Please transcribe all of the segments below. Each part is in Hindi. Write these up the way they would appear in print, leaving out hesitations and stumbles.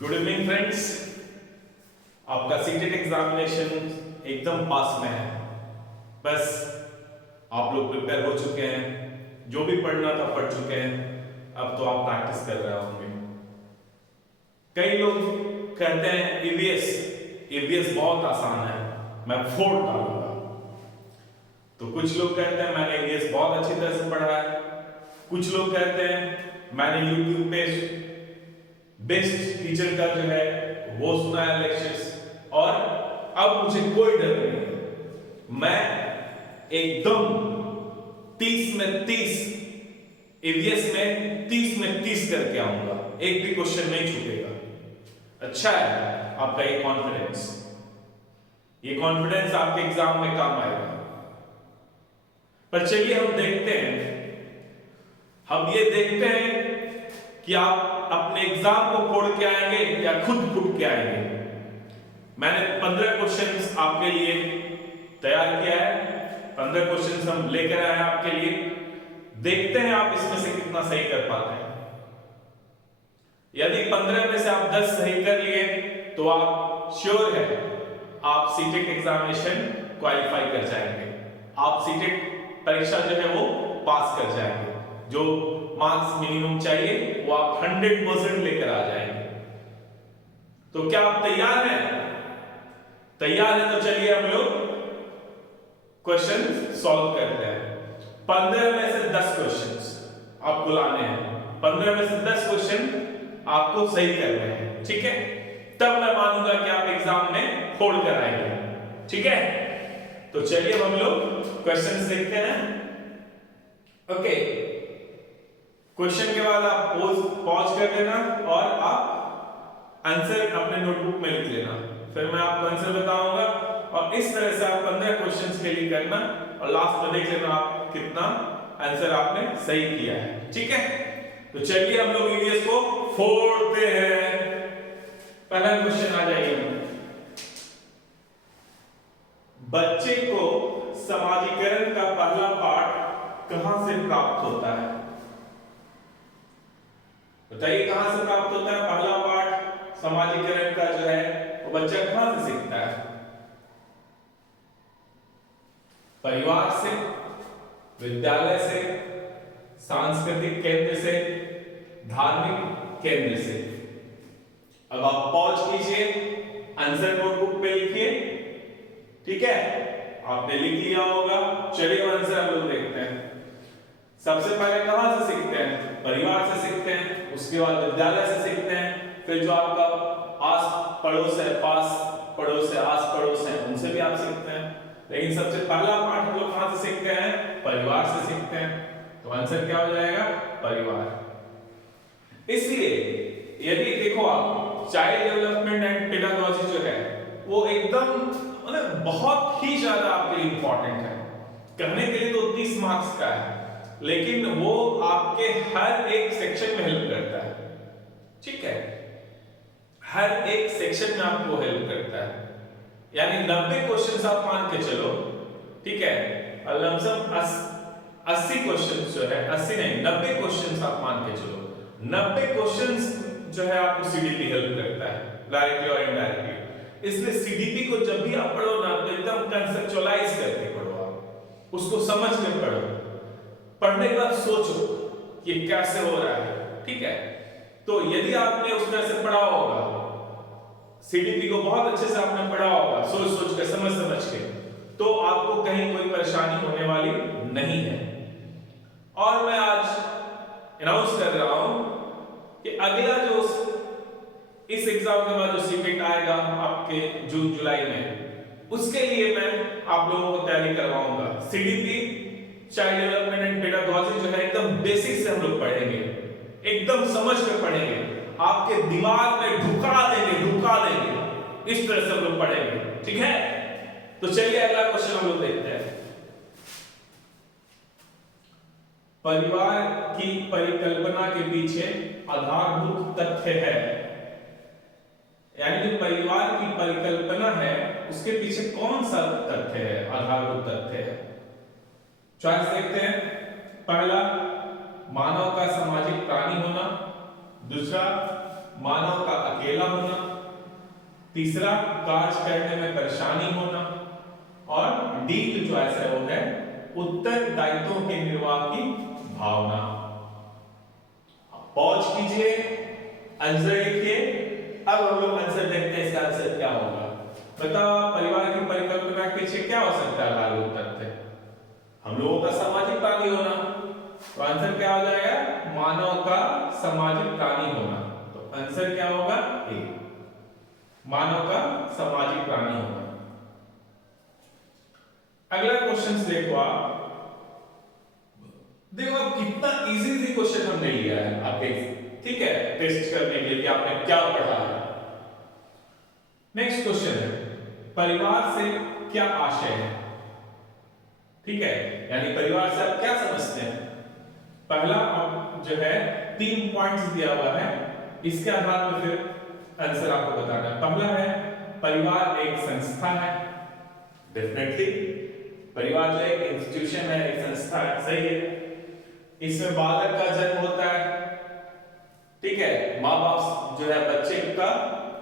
Good evening friends. आपका सीटेट एग्जामिनेशन एकदम पास में है। बस आप लोग प्रिपेयर हो चुके हैं, जो भी पढ़ना था पढ़ चुके हैं। अब तो आप प्रैक्टिस कर रहे होंगे। कई लोग कहते हैं ईवीएस बहुत आसान है, मैं फोड़ डालूंगा। तो कुछ लोग कहते हैं मैंने ईवीएस बहुत अच्छी तरह से पढ़ा है। कुछ लोग कहते हैं मैंने यूट्यूब पे बेस्ट टीचर का जो है वो सुना है लेक्चर्स, और अब मुझे कोई डर नहीं है। मैं एकदम 30 में 30 ईवीएस में 30 में 30 करके आऊंगा, एक भी क्वेश्चन नहीं छूटेगा। अच्छा है आपका ये कॉन्फिडेंस आपके एग्जाम में काम आएगा। पर चलिए हम ये देखते हैं कि आप अपने एग्जाम को फोड़ के आएंगे या खुद फूट के आएंगे। मैंने 15 क्वेश्चंस आपके लिए तैयार किया है, 15 क्वेश्चंस हम लेकर आए हैं आपके लिए। देखते हैं आप इसमें से कितना सही कर पाते हैं। यदि 15 में से आप 10 सही कर लिए तो आप श्योर है आप सीटेट एग्जामिनेशन क्वालिफाई कर जाएंगे। आप सीटेट परीक्षा जो है वो पास कर जाएंगे। जो मार्क्स मिनिमम चाहिए वो आप 100% लेकर आ जाएंगे। तो क्या आप तैयार हैं? तैयार हैं तो चलिए हम लोग क्वेश्चन सॉल्व करते हैं। 15 में से 10 क्वेश्चंस आपको लाने हैं, 15 में से 10 क्वेश्चन आपको सही करने हैं, ठीक है? तब मैं मानूंगा कि आप एग्जाम में फोड़ कर आएंगे, ठीक है? तो चलिए हम लोग क्वेश्चंस देखते हैं। ओके, क्वेश्चन के बाद आप पॉज कर लेना और आप आंसर अपने नोटबुक में लिख लेना। फिर मैं आपको आंसर बताऊंगा और इस तरह से आप 15 क्वेश्चंस के लिए करना और लास्ट में देख लेना आप कितना आंसर आपने सही किया है, ठीक है? तो चलिए हम लोग ईवीएस को फोड़ते हैं। पहला क्वेश्चन आ जाइए। बच्चे को समाजीकरण का पहला पाठ कहां से प्राप्त होता है? बताइए कहां से प्राप्त होता है पहला पाठ समाजीकरण का जो है वो बच्चा कहां से सीखता है? परिवार से, विद्यालय से, सांस्कृतिक केंद्र से, धार्मिक केंद्र से। अब आप पॉज कीजिए, आंसर नोटबुक पे लिखिए, ठीक है? आपने लिख लिया होगा। चलिए आंसर हम लोग देखते हैं। सबसे पहले कहां से सीखते हैं? परिवार से सीखते हैं, उसके बाद विद्यालय से सीखते हैं, फिर जो आपका आस पड़ोस है, पास पड़ोस है, आस पड़ोस है, उनसे भी आप सीखते हैं। लेकिन सबसे पहला पाठ हम लोग कहां से सीखते हैं? परिवार से सीखते हैं। तो आंसर क्या हो जाएगा? परिवार। इसलिए यदि देखो आप चाइल्ड डेवलपमेंट एंड पेडागोजी जो है वो एकदम मतलब बहुत ही ज्यादा आपके लिए इंपॉर्टेंट है। कहने के लिए तो 30 मार्क्स का है, लेकिन वो आपके हर एक सेक्शन में हेल्प करता है, ठीक है? हर एक सेक्शन में आपको हेल्प करता है। यानी 90 क्वेश्चंस आप मान के चलो, ठीक है? और लमसम 80 क्वेश्चंस जो है, 80 नहीं 90 क्वेश्चंस आप मान के चलो। 90 क्वेश्चंस जो है आपको सीडीपी हेल्प करता है, डायरेक्टली और इनडायरेक्टली। इसलिए सीडीपी को जब भी आप पढ़ो ना तो एकदम कंसेप्चुअलाइज करके पढ़ो, आप उसको समझ के पढ़ो। पढ़ने के बाद सोचो कि कैसे हो रहा है, ठीक है? तो यदि आपने उस तरह से पढ़ा होगा, सीडीपी को बहुत अच्छे से आपने पढ़ा होगा, सोच सोच के, समझ के, तो आपको कहीं कोई परेशानी होने वाली नहीं है। और मैं आज अनाउंस कर रहा हूं कि अगला जो इस एग्जाम के बाद जो सीटेट आएगा आपके जून जुलाई में, उसके लिए मैं आप लोगों को तैयारी करवाऊंगा। CDP child development and pedagogy जो है एकदम बेसिक से हम लोग पढ़ेंगे, एकदम समझ कर पढ़ेंगे, आपके दिमाग में ढुका देंगे, इस तरह से हम लोग पढ़ेंगे, ठीक है? तो चलिए अगला क्वेश्चन हम लोग देखते हैं। परिवार की परिकल्पना के पीछे आधारभूत तथ्य है। यानी जो परिवार की परिकल्पना है उसके पीछे कौन सा तथ्य है, आधारभूत तथ्य है? चॉइस देखते हैं। पहला, मानव का सामाजिक प्राणी होना। दूसरा, मानव का अकेला होना, तीसरा कार्य करने में परेशानी होना, और डी जो चॉइस है वो है उत्तरदायित्वों के निर्वाह की भावना। पॉज कीजिए, आंसर लिखिए। अब हम लोग आंसर देखते हैं, इसका आंसर क्या होगा। बताओ परिवार की परिकल्पना के पीछे क्या हो सकता है लाल उत्तर थे? हम लोगों का सामाजिक प्राणी होना, तो आंसर क्या हो जाएगा? मानव का सामाजिक प्राणी होना। तो आंसर क्या होगा? ए, मानव का सामाजिक प्राणी होना। अगला क्वेश्चन देखो आप, देखो आप कितना इजी क्वेश्चन हमने लिया है आपके, ठीक है, टेस्ट करने के लिए कि आपने क्या पढ़ा है। नेक्स्ट क्वेश्चन है, परिवार से क्या आशय है? ठीक है, यानी परिवार से आप क्या समझते हैं? पहला जो है 3 पॉइंट्स दिया हुआ है, इसके आधार पर फिर आंसर आपको बताना है। पहला है परिवार एक संस्था है, डेफिनेटली परिवार जो एक इंस्टीट्यूशन है, एक संस्था है, सही है। इसमें बालक का जन्म होता है, ठीक है, माँ बाप जो है बच्चे का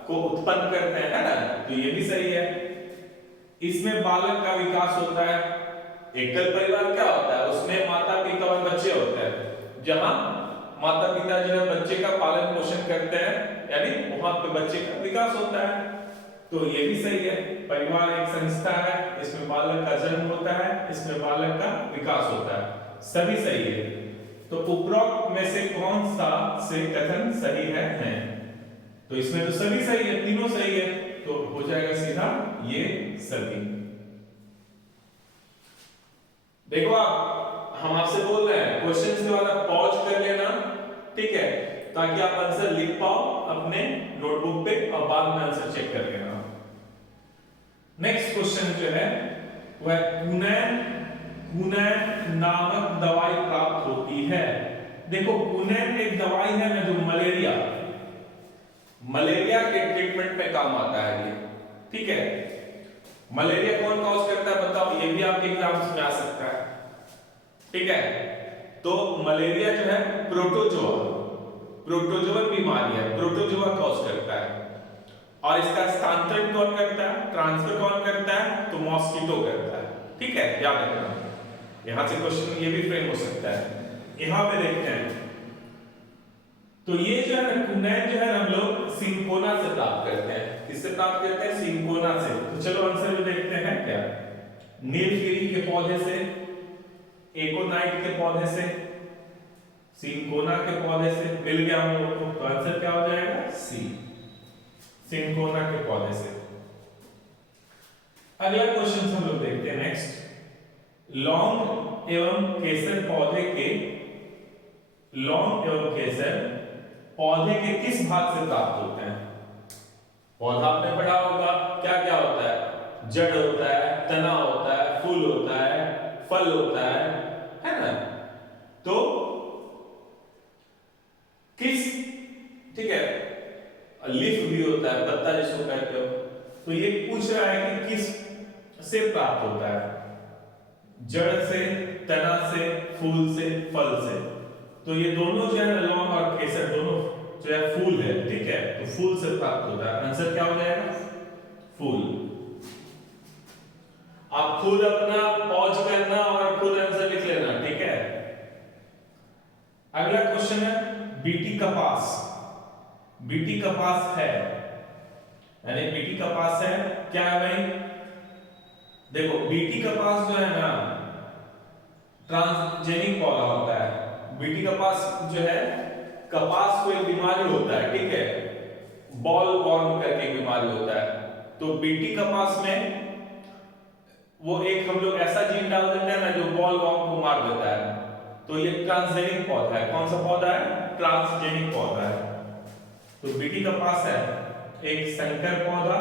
को उत्पन्न करते हैं, है ना, तो ये भी सही है। इसमें बालक का विकास होता है। एकल परिवार क्या होता है? उसमें माता पिता और बच्चे होते हैं, जहां माता पिता जो है बच्चे का पालन पोषण करते हैं, यानी वहां पे बच्चे का विकास होता है, तो ये भी सही है। परिवार एक संस्था है, इसमें बालक का जन्म होता है, इसमें बालक का विकास होता है, सभी सही है। तो उपरोक्त में से कौन सा से कथन सही है? तो इसमें तो सभी सही है, तीनों सही है, तो हो जाएगा सीधा ये सभी। देखो आप, हम आपसे बोल रहे हैं क्वेश्चन के बाद आप पॉज कर लेना, ठीक है, ताकि आप आंसर लिख पाओ अपने नोटबुक पे और बाद में आंसर चेक कर लेना। नेक्स्ट क्वेश्चन जो है वह कुनैन नामक दवाई प्राप्त होती है। देखो कुनैन एक दवाई है ना जो मलेरिया के ट्रीटमेंट में काम आता है ये, ठीक है। मलेरिया कौन कॉज करता है बताओ, ये भी आपके एग्जाम्स में आ सकता है, ठीक है। तो मलेरिया जो है प्रोटोजोआ बीमारी है, प्रोटोजोआ कॉज करता है, और इसका स्थानांतरण कौन करता है, ट्रांसफर कौन करता है, तो मॉस्किटो करता है, ठीक है, याद रखना। यहां से क्वेश्चन ये भी फ्रेम हो सकता है। यहां पे देखते हैं, तो ये जो है कुनैन जो है हम लोग सिंकोना से प्राप्त करते हैं। किससे प्राप्त करते हैं? सिंकोना से। तो चलो आंसर भी देखते हैं क्या। नीलगिरी के पौधे से, एकोनाइट के पौधे से, सिंकोना के पौधे से मिल गया हम लोग को, तो आंसर क्या हो जाएगा? सी, सिंकोना के पौधे से। अगला क्वेश्चन हम लोग देखते हैं नेक्स्ट। लौंग एवं केसर पौधे के किस भाग से प्राप्त होते हैं? पौधा आपने पढ़ा होगा क्या क्या होता है, जड़ होता है, तना होता है, फूल होता है, फल होता है ना। तो किस, ठीक है, लीफ भी होता है, पत्ता जिसको कहते हो। तो ये पूछ रहा है कि किस से प्राप्त होता है, जड़ से, तना से, फूल से, फल से। तो ये दोनों जो है लौंग और केसर दोनों जो है फूल है, ठीक है, तो फूल से प्राप्त होता है। आंसर क्या हो जाएगा? फूल। आप खुद अपना पॉज करना और खुद आंसर लिख लेना, ठीक है। अगला क्वेश्चन है बीटी कपास है, यानी बीटी कपास है क्या है भाई? देखो बीटी कपास जो है ना ट्रांसजेनिक पौधा होता है। बीटी कपास जो है, कपास को एक बीमारी होता है, ठीक है, बॉल वॉर्म करके बीमारी होता है। तो बीटी कपास में वो एक हम लोग ऐसा जीन डाल देते हैं ना जो बॉल वॉर्म को मार देता है। तो ये ट्रांसजेनिक पौधा है। कौन सा पौधा है? ट्रांसजेनिक पौधा है। तो बीटी कपास है एक संकर पौधा,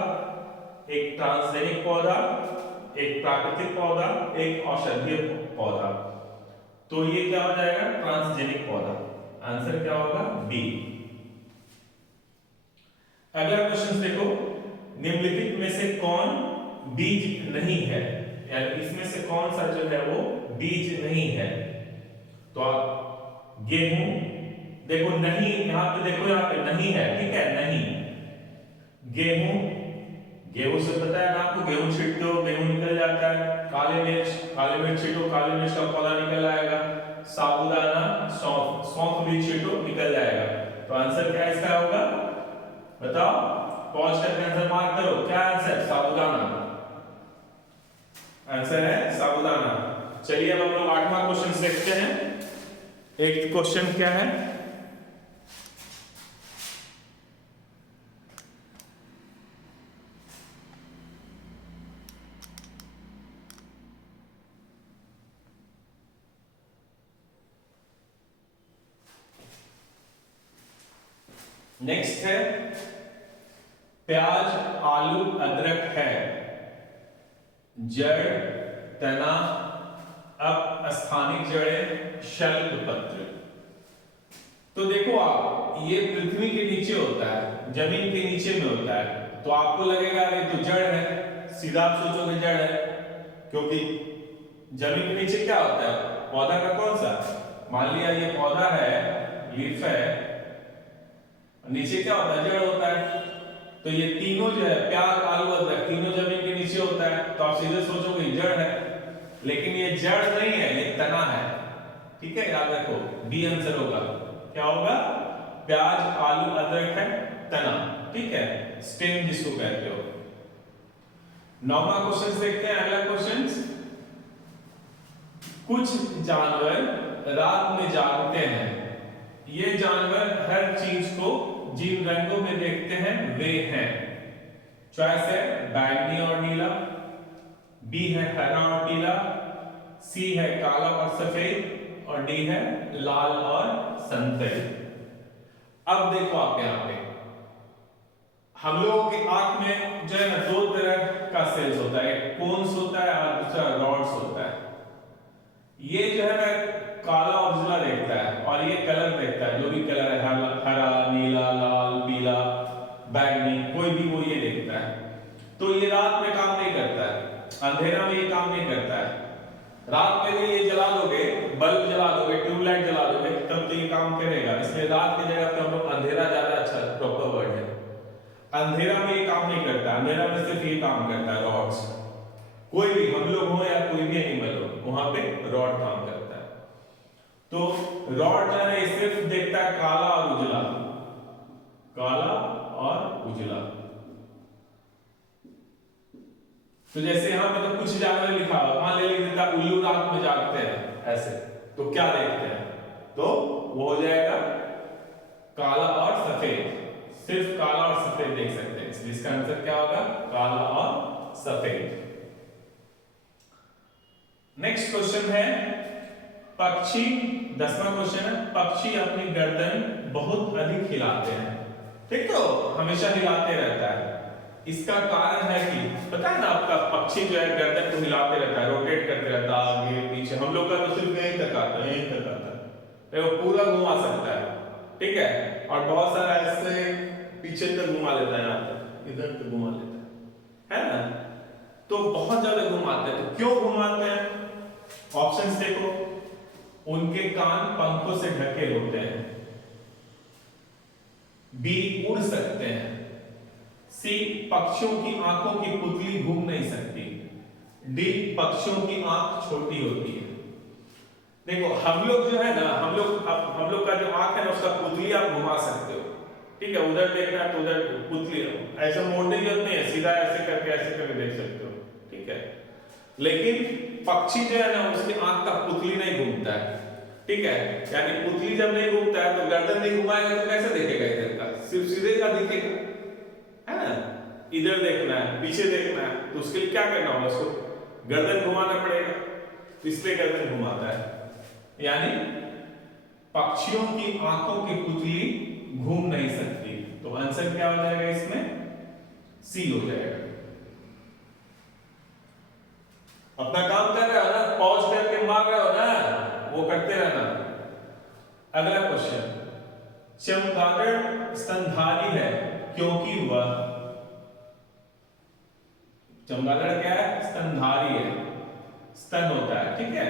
एक ट्रांसजेनिक पौधा, एक प्राकृतिक पौधा, एक औषधीय पौधा। तो ये क्या हो जाएगा? ट्रांसजेनिक पौधा। आंसर क्या होगा? बी। अगला क्वेश्चन देखो, निम्नलिखित में से कौन बीज नहीं है, यानी इसमें से कौन सा जो है वो बीज नहीं है? तो आप गेहूं, देखो नहीं, यहां पे देखो, यहां पे नहीं है, ठीक है, नहीं। गेहूं, गेहूं से पता है ना आपको, गेहूं छींटते हो गेहूं निकल जाता है। काली मिर्च, काली मिर्च छींटो, काली मिर्च का पौधा निकल आएगा। साबूदाना, सौंफ, सौंफ भी छींटो निकल जाएगा। तो आंसर क्या इसका होगा, बताओ, पॉज करके आंसर मार्क करो। क्या आंसर, साबूदाना। आंसर है साबूदाना। चलिए अब हम लोग 8वां क्वेश्चन देखते हैं। एक क्वेश्चन क्या है, नेक्स्ट है, प्याज, आलू, अदरक है, जड़, तना, अपस्थानिक जड़ें, शल्क पत्र। तो देखो आप, ये पृथ्वी के नीचे होता है, जमीन के नीचे में होता है, तो आपको लगेगा अरे तो जड़ है, सीधा आप सोचोगे जड़ है, क्योंकि जमीन के नीचे क्या होता है, पौधा का कौन सा, मान लिया ये पौधा है, लीफ है, नीचे क्या होता है, जड़ होता है। तो ये तीनों जो है, प्याज, आलू, अदरक, तीनों जमीन के नीचे होता है, तो आप सीधे सोचोगे जड़ है, लेकिन ये जड़ नहीं है, ये तना है। ठीक है, याद रखो, बी आंसर होगा। क्या होगा, प्याज, आलू, अदरक है तना, ठीक है, स्टेम जिसको कहते हो। 9वां क्वेश्चन देखते हैं, अगला क्वेश्चन, कुछ जानवर रात में जागते हैं, ये जानवर हर चीज को जिन रंगों में देखते हैं वे हैं, चॉइस है बैंगनी और नीला, बी है हरा और पीला, सी है काला और सफेद, और डी है लाल और संतरी। अब देखो आप यहां पे, हम लोगों की आंख में जो है ना, दो तरह का सेल्स होता है, एक कोन्स होता है और दूसरा रॉड्स होता है। ये जो है ना काला और उजला देखता है, और ये कलर देखता है, जो भी कलर है, हरा, नीला, लाल, पीला, बैंगनी, कोई भी वो ये देखता है। तो ये रात में काम नहीं करता है, अंधेरा में ये काम नहीं करता है। रात में ये जला दोगे, बल्ब जला दोगे, ट्यूबलाइट जला दोगे, तब तो ये काम करेगा। इसलिए रात की जगह पे हम लोग अंधेरा ज्यादा अच्छा प्रॉपर वर्ड है। अंधेरा में ये काम नहीं करता, अंधेरा में सिर्फ ये काम करता है रॉड्स। कोई भी, हम लोग हो या कोई भी एनिमल हो, वहां पे रॉड काम करता है। तो रॉड जो है सिर्फ देखता है काला और उजला, काला और उजला। तो जैसे यहां पे तो कुछ जानवर लिखा हुआ, मान ले लिख देता उल्लू रात में जागते हैं ऐसे, तो क्या देखते हैं, तो वो हो जाएगा काला और सफेद, सिर्फ काला और सफेद देख सकते हैं, इसलिए इसका आंसर क्या होगा, काला और सफेद। नेक्स्ट क्वेश्चन है, पक्षी, 10वां क्वेश्चन है, पक्षी अपनी गर्दन बहुत अधिक हिलाते हैं, ठीक, तो हमेशा हिलाते रहता है। इसका कारण है कि पता है ना आपका, पक्षी जो है गर्दन को हिलाते रहता है, रोटेट करते रहता है आगे पीछे। हम लोग का तो सिर्फ यहीं तक आता है, यहीं तक आता है, वो पूरा घुमा सकता है, ठीक है, और बहुत सारा ऐसे पीछे तक घुमा लेता है, यहाँ तक, इधर तक घुमा लेता है ना। तो बहुत ज्यादा घुमाते हैं। तो क्यों घुमाते हैं, ऑप्शंस देखो, उनके कान पंखों से ढके होते हैं, बी उड़ सकते हैं, सी पक्षियों की आंखों की पुतली घूम नहीं सकती, डी पक्षियों की आंख छोटी होती है। देखो हम लोग जो है ना, हम लोग का जो आंख है ना, उसका पुतली आप घुमा सकते हो, ठीक है, उधर देखना है तो उधर पुतली ऐसे मोड़ने की जरूरत नहीं है, सीधा ऐसे करके देख सकते हो, ठीक है। लेकिन पक्षी जो है ना, उसकी आंख का पुतली नहीं घूमता है, ठीक है, यानी पुतली जब नहीं घूमता है तो गर्दन नहीं घुमाएगा तो कैसे देखेगा इधर का, सिर्फ सीधे का दिखेगा, है ना। इधर देखना है, पीछे देखना है, तो उसके लिए क्या करना होगा, उसको गर्दन घुमाना पड़ेगा, तो इसलिए गर्दन घुमाता है। यानी पक्षियों की आंखों की पुतली घूम नहीं सकती, तो आंसर क्या हो जाएगा इसमें, सी हो जाएगा। अपना काम कर रहे हो ना, पॉज करके मार रहे हो ना, वो करते रहना। अगला क्वेश्चन, चमगादड़ स्तनधारी है क्योंकि वह, चमगादड़ क्या है, स्तनधारी है, स्तन होता है, ठीक है,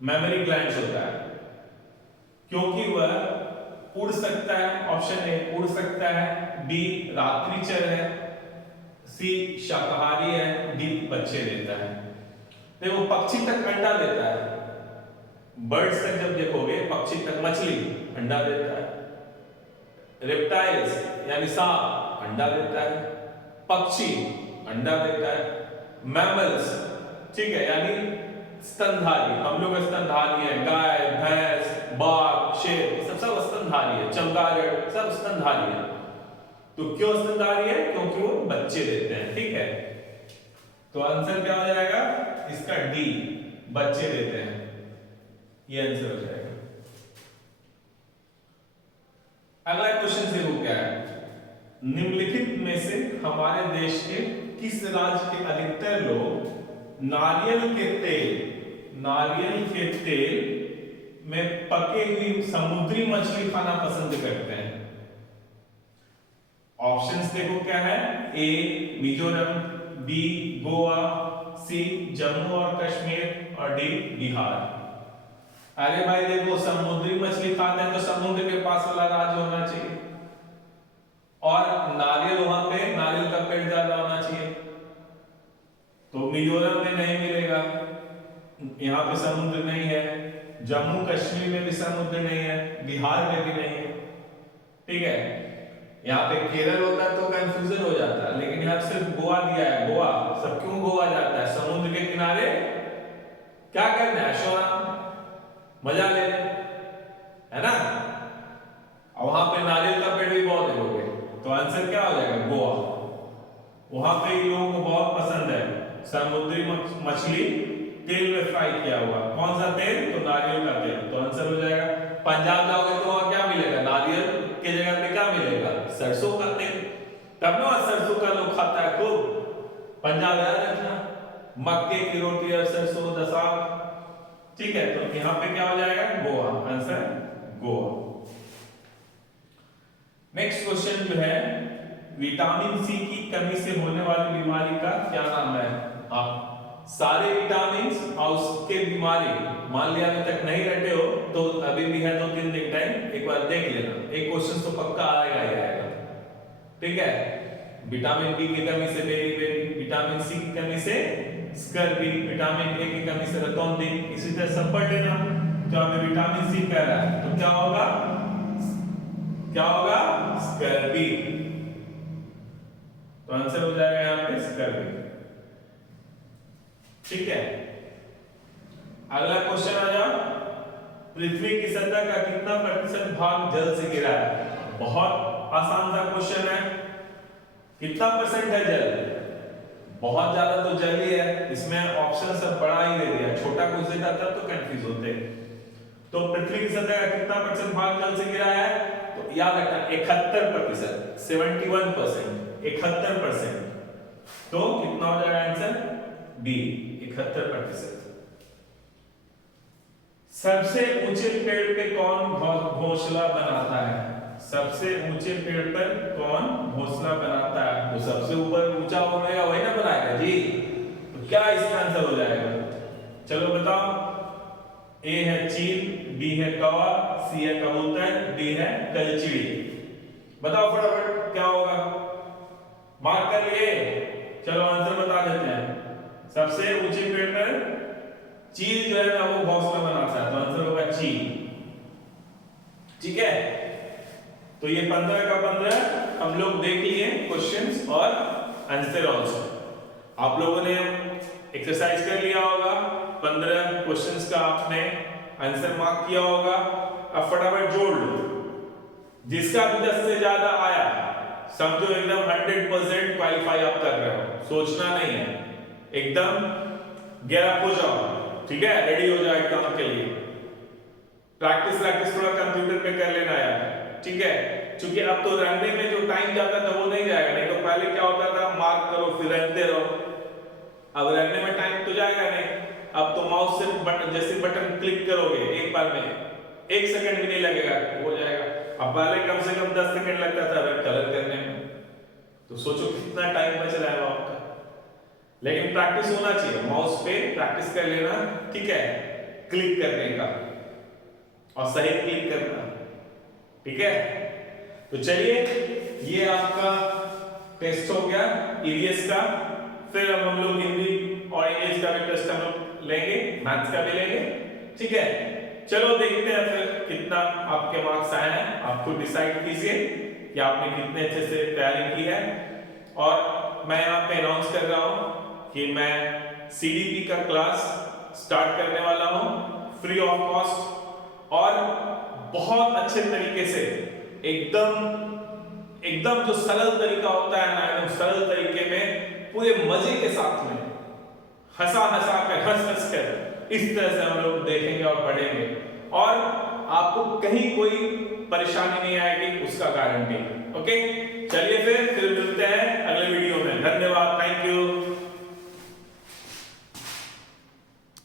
मेमोरी ग्लैंड्स होता है। क्योंकि वह उड़ सकता है, ऑप्शन ए उड़ सकता है, बी रात्रिचर है, सी शाकाहारी है, डी बच्चे देता है। देखो पक्षी तक अंडा देता है, बर्ड्स तक जब देखोगे पक्षी तक, मछली अंडा देता है, रेप्टाइल्स यानी सांप अंडा देता है, पक्षी अंडा देता है, मैमल्स ठीक है यानी स्तनधारी, हम लोग स्तनधारी है, गाय भैंस बाघ शेर सब स्तनधारी है, चमगादड़ सब स्तनधारी है। तो क्यों स्तनधारी है? क्योंकि वो बच्चे देते हैं। ठीक है, तो आंसर क्या हो जाएगा इसका? डी बच्चे देते हैं, ये आंसर हो जाएगा। अगला क्वेश्चन देखो क्या है, निम्नलिखित में से हमारे देश के किस राज्य के अधिकतर लोग नारियल के तेल में पके हुई समुद्री मछली खाना पसंद करते हैं? ऑप्शंस देखो क्या है, ए मिजोरम, बी गोवा, सी जम्मू और कश्मीर और डी बिहार। अरे भाई देखो समुद्री मछली खाते हैं तो समुद्र के पास वाला राज्य होना चाहिए, और नारियल वहां पे नारियल का पेड़ ज्यादा होना चाहिए, तो मिजोरम में नहीं मिलेगा, यहाँ पे समुद्र नहीं है, जम्मू कश्मीर में भी समुद्र नहीं है, बिहार में भी नहीं है। ठीक है, यहाँ पे केरल होता है तो कंफ्यूजन हो जाता है, लेकिन यहाँ सिर्फ गोवा दिया है। गोवा, सब क्यों गोवा जाता है? समुद्र के किनारे क्या करना है? ऐशोआराम मजा ले, है ना, और वहां पे नारियल का पेड़ भी बहुत देखोगे, तो आंसर क्या हो जाएगा? गोवा। वहां पे लोगों को बहुत पसंद है समुद्री मछली तेल में फ्राई किया हुआ। कौन सा तेल? तो नारियल का तेल, तो आंसर हो जाएगा। पंजाब जाओगे तो वहां क्या मिलेगा? नारियल के जगह पे क्या मिलेगा? सरसों का तेल, तब ना सरसों का लोग खाता है खूब। पंजाब याद रखना, मक्के की रोटी और सरसों का साग। ठीक है, तो यहां पे क्या हो जाएगा? Goa, answer Goa. Next question जो है, विटामिन सी की कमी से होने वाली बीमारी का क्या नाम है? आप सारे विटामिन और उसके बीमारी मान लिया अभी तक नहीं रटे हो तो अभी भी है 2-3 दिन टाइम, एक बार देख लेना, एक क्वेश्चन तो पक्का आएगा ही आएगा। ठीक है, विटामिन बी की कमी से बेरी, विटामिन सी की कमी से स्कर्वी, विटामिन ए की कमी से रतौंधी, इसी तरह सब पढ़ लेना। तो हमें विटामिन सी कह रहा है तो क्या होगा? क्या होगा? स्कर्वी, तो आंसर हो जाएगा यहां पे स्कर्वी। ठीक है, अगला क्वेश्चन आ जाओ, पृथ्वी की सतह का कितना प्रतिशत भाग जल से घिरा है? बहुत आसान सा क्वेश्चन है, कितना परसेंट है जल? बहुत ज्यादा तो जल ही है, इसमें ऑप्शन सब बड़ा ही दे दिया, छोटा कुछ देता तब तो कंफ्यूज होते। तो पृथ्वी की सतह का कितना परसेंट भाग जल से घिरा है? तो याद रखना 71%, 71%, 71%। तो कितना हो जाएगा आंसर? बी 71%। सबसे ऊंचे पेड़ पे कौन घोंसला बनाता है? सबसे ऊंचे पेड़ पर कौन घोंसला बनाता है? तो सबसे ऊपर ऊंचा होगा वही ना बनाएगा जी, तो क्या इसका आंसर हो जाएगा? चलो बताओ, ए है चील, बी है कौवा, सी है कबूतर, डी है कलचिड़ी। बताओ फटाफट क्या होगा, मार्क कर लिए? चलो आंसर बता देते हैं। सबसे ऊंचे पेड़ पर चील जो है ना वो घोंसला बनाता है, तो आंसर होगा चील। ठीक है, तो ये 15 का 15 हम लोग देख लिए क्वेश्चंस और आंसर ऑल्सो। आप लोगों ने एक्सरसाइज कर लिया होगा, 15 क्वेश्चंस का आपने आंसर मार्क किया होगा। अब फटाफट जोड़ लो, जिसका भी 10 से ज्यादा आया समझो एकदम 100% क्वालिफाई आप कर रहे हो, सोचना नहीं है, एकदम गेयर अप हो जाओ। ठीक है, रेडी हो जाओ एग्जाम के लिए। प्रैक्टिस थोड़ा कंप्यूटर पे कर लेना यार। ठीक है, क्योंकि अब तो रनने में जो टाइम जाता था वो नहीं जाएगा, नहीं तो पहले क्या होता था, मार्क करो फिर रखते रहो। अब रनने में टाइम तो जाएगा नहीं, अब तो माउस से जैसे बटन क्लिक करोगे एक बार में 1 सेकंड भी नहीं लगेगा, हो जाएगा। अब पहले कम से कम 10 सेकंड लगता था कलर करने में, तो सोचो कितना टाइम बच रहा है आपका। लेकिन प्रैक्टिस होना चाहिए, माउस पे प्रैक्टिस कर लेना। ठीक है, क्लिक करने का। और सही क्लिक करना। ठीक है, तो चलिए ये आपका टेस्ट हो गया ईवीएस का। फिर अब हम लोग हिंदी और इंग्लिश का भी टेस्ट हम लोग लेंगे, मैथ्स का भी लेंगे। ठीक है, चलो देखते हैं फिर कितना आपके मार्क्स आए हैं। आप खुद डिसाइड कीजिए कि आपने कितने अच्छे से तैयारी की है। और मैं यहाँ पे अनाउंस कर रहा हूँ कि मैं सीडीपी का क्लास स्टार्ट करने वाला हूँ फ्री ऑफ कॉस्ट, और बहुत अच्छे तरीके से एकदम जो सरल तरीका होता है ना, एकदम सरल तरीके में पूरे मजे के साथ में हंसा कर हंस कर इस तरह से हम लोग देखेंगे और पढ़ेंगे, और आपको कहीं कोई परेशानी नहीं आएगी, उसका गारंटी। ओके, चलिए फिर मिलते हैं अगले वीडियो में। धन्यवाद, थैंक यू।